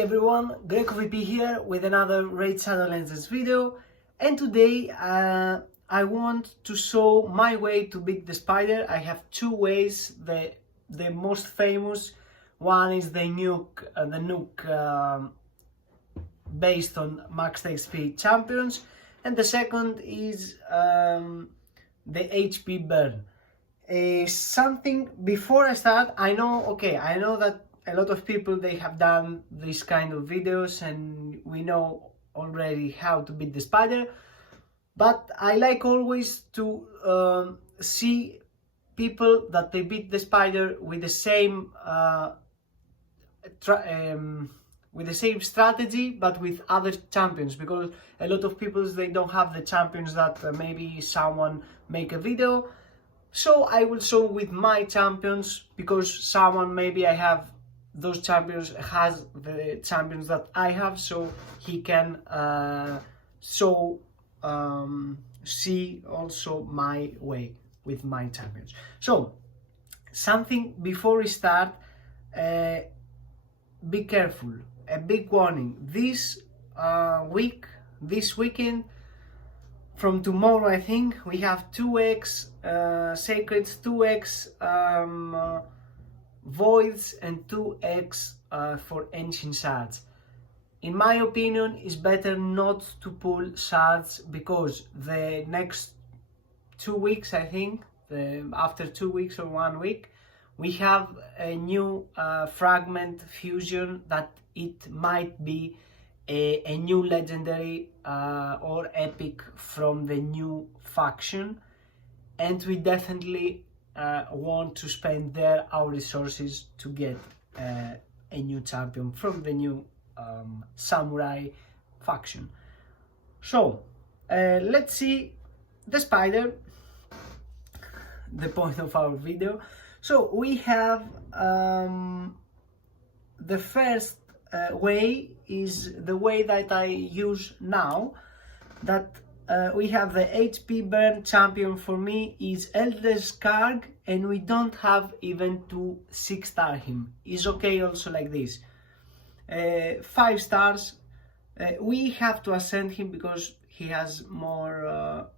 everyone, Greco VP here with another Raid Shadow Lenses video, and today I want to show my way to beat the spider. I have two ways. The most famous one is the Nuke based on max XP champions, and the second is the HP burn. Something before I start, I know that a lot of people, they have done this kind of videos and we know already how to beat the spider, but I like always to see people that they beat the spider with the same strategy but with other champions, because a lot of people, they don't have the champions that maybe someone make a video. So I will show with my champions, because someone maybe I have those champions has the champions that I have, so he can see also my way with my champions. So something before we start, be careful. A big warning: this weekend, from tomorrow I think, we have 2x sacreds, 2x voids and 2x for ancient shards. In my opinion, it's better not to pull shards, because the next 2 weeks, I think, after 2 weeks or 1 week, we have a new fragment fusion that it might be a new legendary or epic from the new faction, and we definitely want to spend there our resources to get a new champion from the new samurai faction. So let's see the spider, the point of our video. So we have the first way is the way that I use now, that we have the HP burn champion. For me is Elder Skarg, and we don't have even to 6-star him. Is okay also like this. 5 stars. We have to ascend him because he has more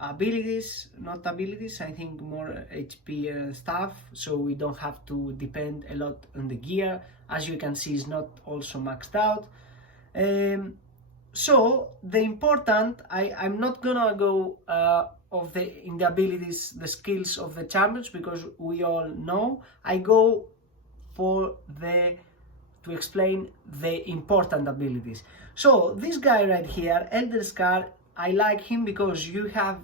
abilities, not abilities, I think more HP stuff, so we don't have to depend a lot on the gear. As you can see, is not also maxed out. So the important, I'm not gonna go in the abilities, the skills of the champions, because we all know. I go for to explain the important abilities. So this guy right here, Elder Scar, I like him because you have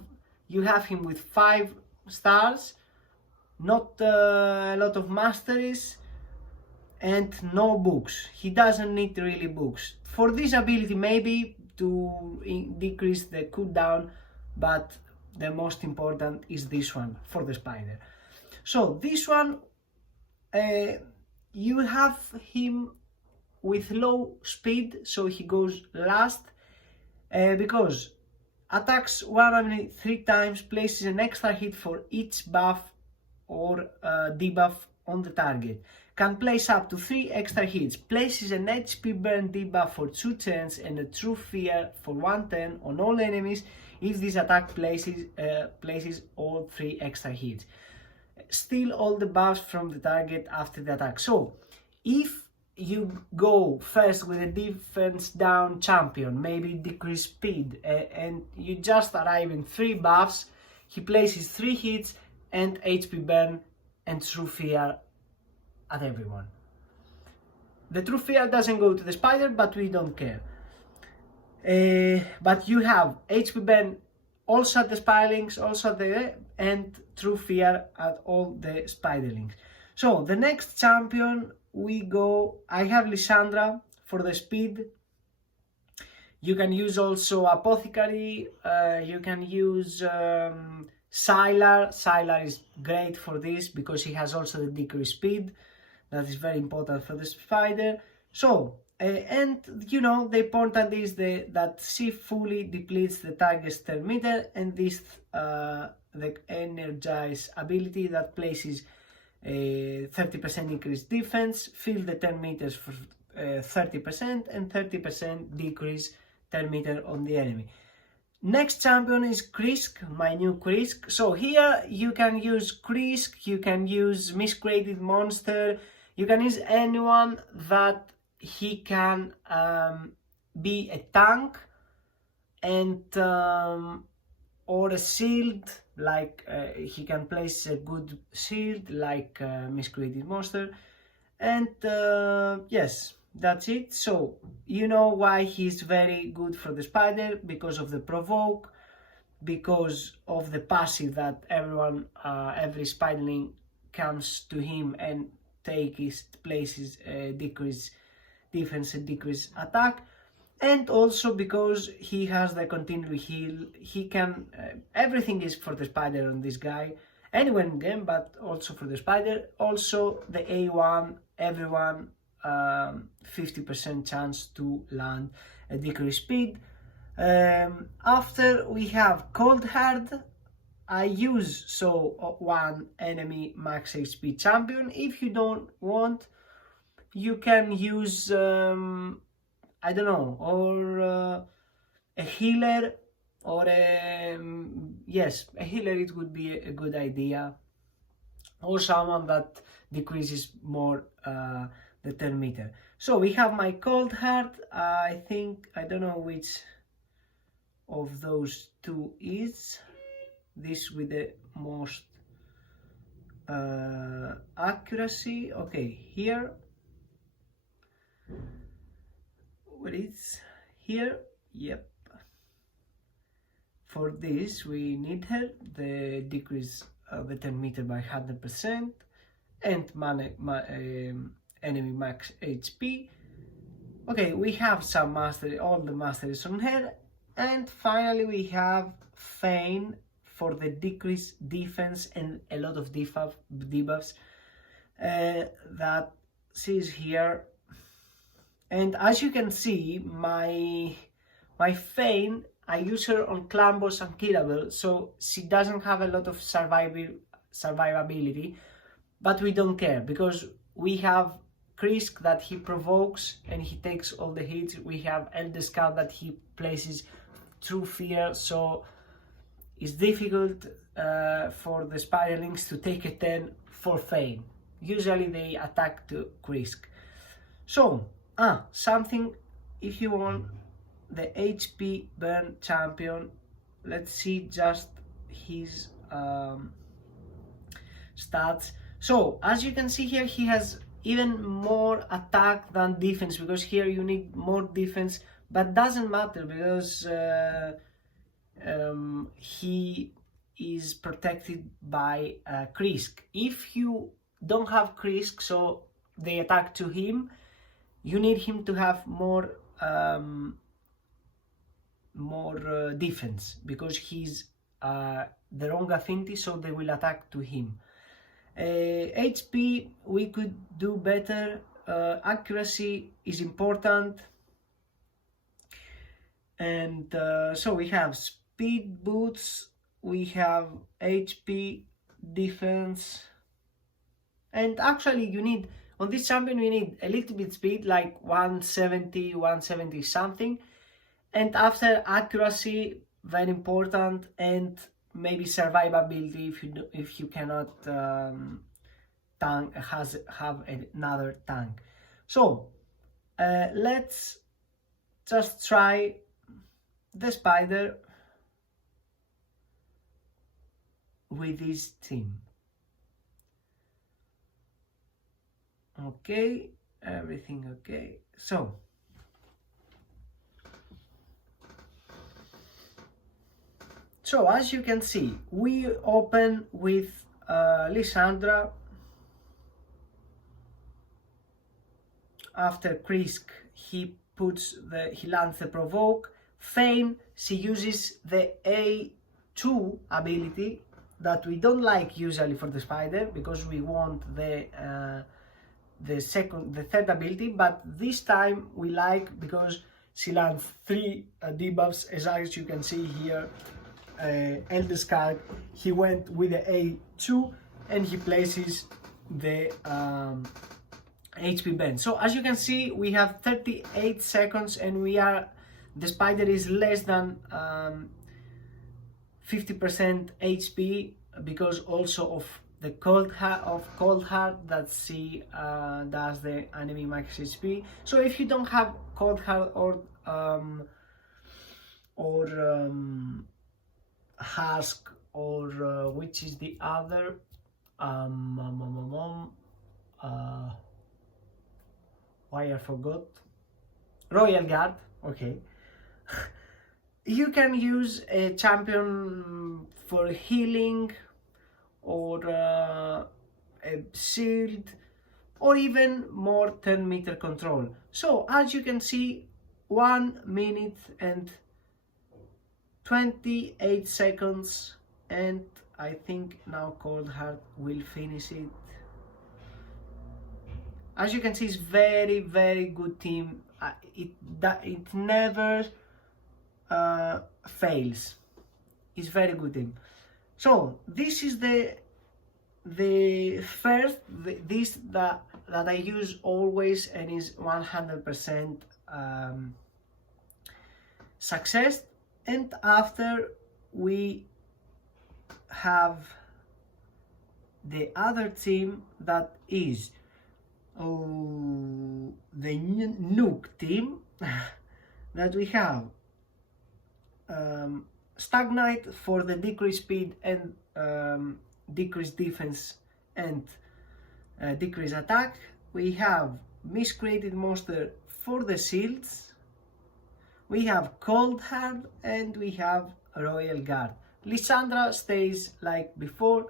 him with 5 stars, not a lot of masteries, and no books. He doesn't need really books for this ability, maybe to decrease the cooldown, but the most important is this one for the spider. So this one, you have him with low speed, so he goes last, because attacks 103 times, places an extra hit for each buff or debuff on the target, can place up to 3 extra hits, places an HP burn debuff for 2 turns and a true fear for 1 turn on all enemies if this attack places all 3 extra hits. Steal all the buffs from the target after the attack. So if you go first with a defense down champion, maybe decrease speed, and you just arrive in 3 buffs, he places 3 hits and HP burn and true fear at everyone. The true fear doesn't go to the spider, but we don't care. But you have HP burn also at the spiderlings, also at the and true fear at all the spiderlings. So the next champion we go, I have Lysandra for the speed. You can use also Apothecary, you can use Sylar. Sylar is great for this because he has also the decreased speed. That is very important for the spider. So and you know, the important is that she fully depletes the target's turn meter, and this the energize ability that places a 30% increased defense, fill the 10 meters 30% and 30% decrease 10 meter on the enemy. Next champion is Krisk, my new Krisk. So here you can use Krisk, you can use Miscreated Monster, you can use anyone that he can be a tank and or a shield, like he can place a good shield like Miscreated Monster, and yes, that's it. So you know why he's very good for the spider, because of the provoke, because of the passive that everyone, every spiderling comes to him and take his places, decrease defense and decrease attack, and also because he has the continual heal. He can everything is for the spider on this guy, anywhere in game, but also for the spider. Also the A1, everyone 50% chance to land a decreased speed. After we have Cold Hard. I use one enemy max HP champion. If you don't want, you can use I don't know, or a healer, or yes, a healer, it would be a good idea, or someone that decreases more the 10 meter. So we have my Cold Heart. I think, I don't know which of those two is this with the most accuracy. Okay, here, where is here? Yep. For this we need her, the decrease the 10 meter by 100%, and enemy max HP. Okay, we have some mastery, all the masteries on her, and finally we have Feign for the decreased defense and a lot of debuffs that she's here. And as you can see, my Feign, I use her on Clambos and Killable, so she doesn't have a lot of survivability, but we don't care, because we have Krisk that he provokes and he takes all the hits. We have Elder Scout that he places True Fear, so it's difficult for the Spiderlings to take a 10 for Feign. Usually they attack to Krisk. So, something, if you want the HP burn champion, let's see just his stats. So, as you can see here, he has even more attack than defense, because here you need more defense, but doesn't matter because he is protected by Krisk. If you don't have Krisk, so they attack to him, you need him to have more defense, because he's the wrong affinity, so they will attack to him. HP we could do better. Accuracy is important, and so we have speed boots, we have HP, defense, and actually you need, on this champion we need a little bit speed, like 170 something, and after accuracy, very important, and maybe survivability if you cannot have another tank. So let's just try the spider with this team. Okay, everything okay. So as you can see, we open with Lysandra. After Krisk, he lands the provoke. Feign, she uses the A2 ability that we don't like usually for the spider, because we want the third ability, but this time we like, because she lands 3 debuffs, as you can see here. Elder Scout, he went with the A2 and he places the HP burn. So as you can see, we have 38 seconds and the spider is less than 50% HP because also of the cold heart that she does the enemy max HP. So if you don't have cold heart or husk or which is the other why I forgot, Royal Guard, okay. You can use a champion for healing or a shield or even more 10-meter control. So as you can see, 1 minute and 28 seconds, and I think now Cold Heart will finish it. As you can see, it's very good team. It never fails. It's very good team. So this is the first this that I use always and is 100% success. And after we have the other team that is the Nuke team that we have Stagnite for the decreased speed and decreased defense and decreased attack. We have Miscreated Monster for the shields. We have Cold Heart and we have Royal Guard. Lysandra stays like before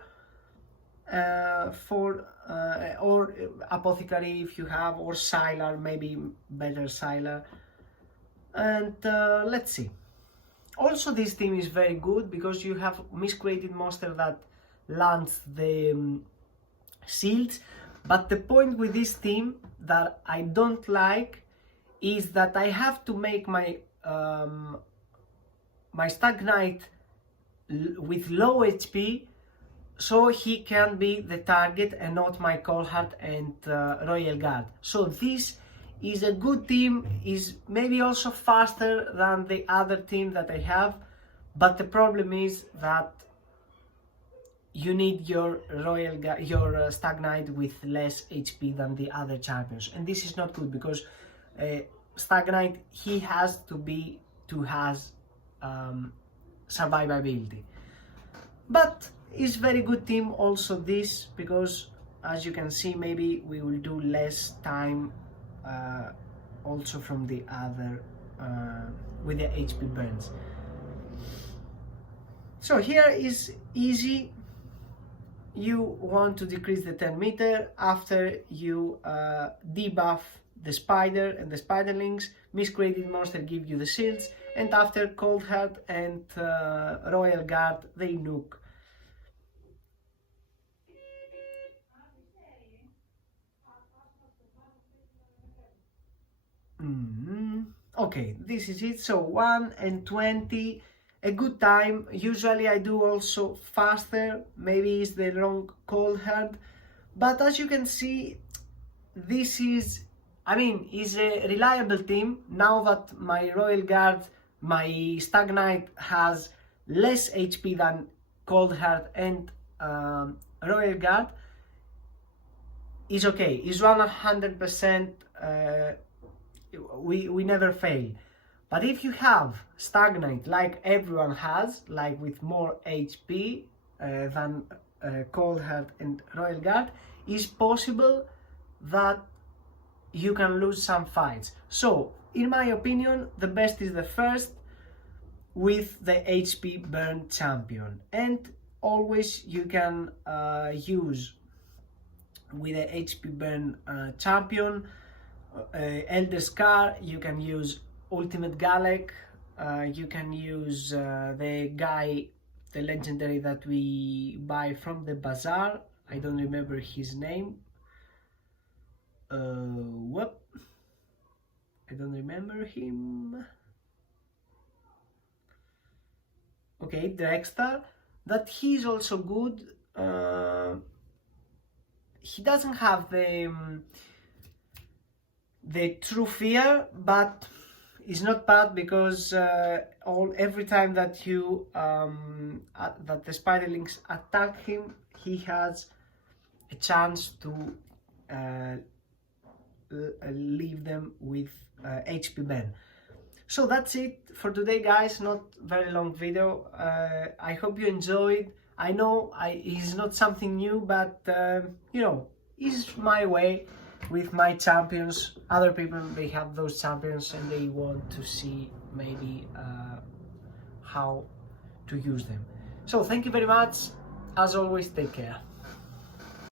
or Apothecary if you have, or Sylar, maybe better Sylar. And let's see. Also this team is very good because you have Miscreated Monster that lands the shields, but the point with this team that I don't like is that I have to make my my Stag Knight with low HP so he can be the target and not my Cold Heart and Royal Guard. So this is a good team, is maybe also faster than the other team that I have, but the problem is that you need your Stag Knight with less HP than the other champions, and this is not good because Stag Knight he has to has survivability. But it's very good team also this, because as you can see maybe we will do less time also from the other with the HP burns. So here is easy. You want to decrease the 10 meter after you debuff the spider and the spiderlings. Miscreated Monster give you the shields, and after Cold Heart and Royal Guard they nuke. Okay, this is it. So 1 and 20, a good time. Usually I do also faster, maybe it's the wrong Cold Heart, but as you can see, this is, I mean, is a reliable team. Now that my Royal Guard, my Stag Knight has less HP than Cold Heart and Royal Guard, is okay, is 100%, we never fail. But if you have Stag Knight like everyone has, like with more HP than Cold Heart and Royal Guard, it's possible that you can lose some fights. So in my opinion, the best is the first with the HP burn champion, and always you can use with the HP burn champion Elder Scar. You can use Ultimate Galek, you can use the guy, the legendary that we buy from the bazaar. I don't remember his name. What? I don't remember him. Okay, Drextar, that he's also good. He doesn't have the the true fear, but it's not bad because every time that you that the spiderlings attack him, he has a chance to leave them with HP Ben. So that's it for today, guys. Not very long video. I hope you enjoyed. I know it's not something new, but you know, it's my way with my champions. Other people, they have those champions and they want to see maybe how to use them. So thank you very much. As always, take care.